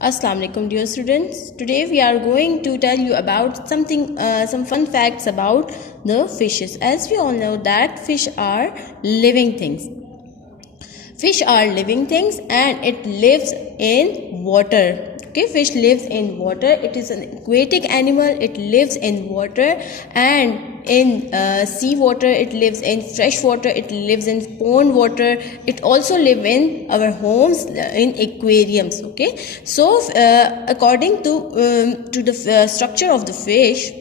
Assalamu alaikum dear students. Today we are going to tell you about some fun facts about the fishes. As we all know that fish are living things. Fish are living things and it lives in water. Okay, fish lives in water. It is an aquatic animal. It lives in water and in sea water. It lives in fresh water. It lives in pond water. It also live in our homes in aquariums. Okay, so according to the structure of the fish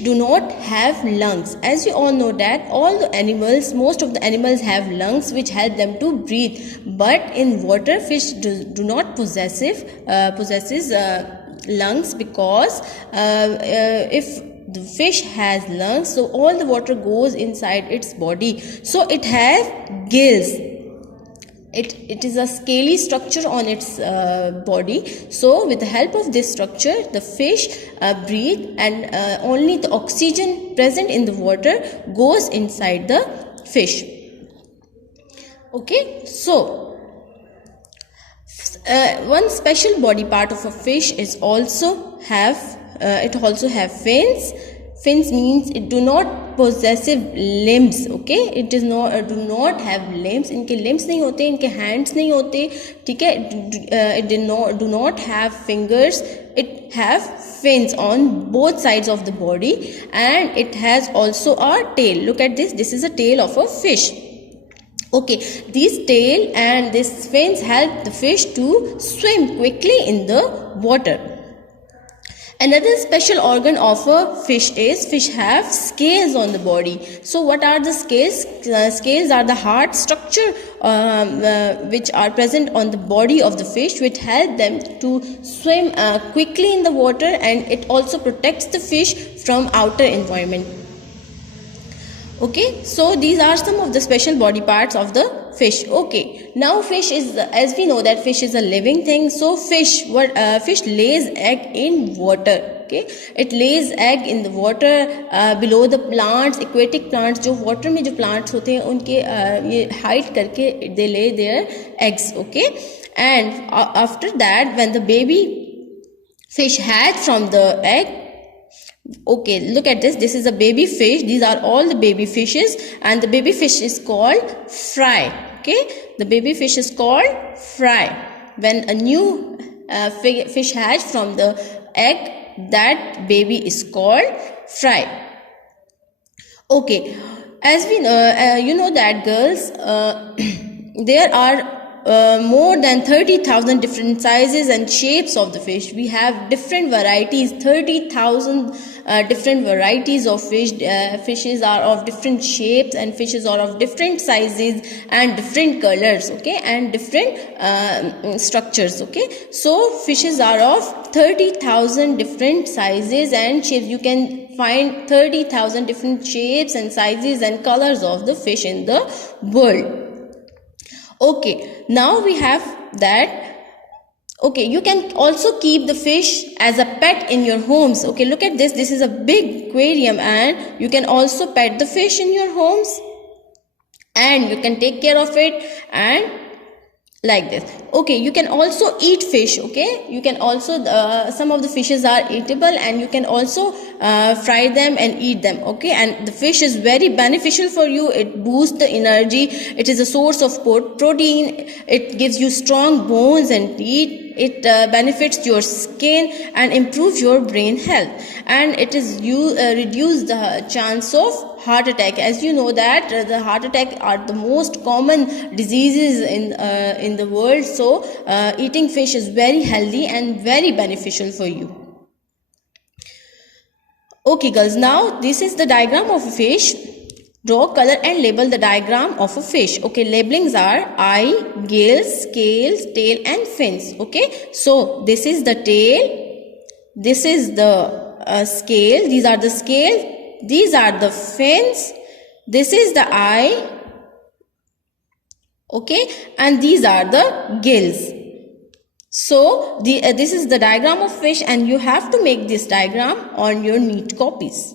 do not have lungs. As you all know that most of the animals have lungs which help them to breathe. But in water, fish do not possesses lungs, because if the fish has lungs, so all the water goes inside its body. So it has gills. It is a scaly structure on its body. So with the help of this structure, the fish breathe, and only the oxygen present in the water goes inside the fish. Okay, so one special body part of a fish is also have fins. Fins means it do not possessive limbs. Okay, it does not do not have limbs. इनके limbs नहीं होते, इनके hands नहीं होते, ठीक है. It do not have fingers. It have fins on both sides of the body, and it has also a tail. Look at this. This is a tail of a fish. Okay, this tail and this fins help the fish to swim quickly in the water. Another special organ of a fish is fish have scales on the body. So what are the scales? Scales are the hard structure which are present on the body of the fish, which help them to swim quickly in the water, and it also protects the fish from outer environment. Okay, so these are some of the special body parts of the fish. Okay, now fish is, as we know that fish is a living thing. So fish lays egg in water. Okay, it lays egg in the water below the plants, aquatic plants. जो water में जो plants होते हैं उनके ये hide करके they lay their eggs. Okay, and after that, when the baby fish hatch from the egg. Okay, look at this. This is a baby fish. These are all the baby fishes, and the baby fish is called fry. Okay, the baby fish is called fry. When a new fish hatch from the egg, that baby is called fry. Okay, as we know, you know that girls, there are more than 30,000 different sizes and shapes of the fish. We have different varieties, 30,000 different varieties of fish. Fishes are of different shapes, and fishes are of different sizes and different colors. Okay, and different structures. Okay, so fishes are of 30,000 different sizes and shapes. You can find 30,000 different shapes and sizes and colors of the fish in the world. Okay, now we have that. Okay, you can also keep the fish as a pet in your homes. Okay, look at this. This is a big aquarium, and you can also pet the fish in your homes, and you can take care of it, and like this. Okay, you can also eat fish. Okay, you can also some of the fishes are eatable, and you can also fry them and eat them. Okay, and the fish is very beneficial for you. It boosts the energy. It is a source of protein. It gives you strong bones and teeth. It benefits your skin and improves your brain health, and it is reduce the chance of heart attack. As you know that the heart attack are the most common diseases in the world. So eating fish is very healthy and very beneficial for you. Okay girls, now this is the diagram of a fish. Draw, color and label the diagram of a fish. Okay, labelings are eye, gills, scales, tail and fins. Okay, so this is the tail, this is the scale, these are the scales, these are the fins, this is the eye, okay, and these are the gills. So this is the diagram of fish, and you have to make this diagram on your neat copies.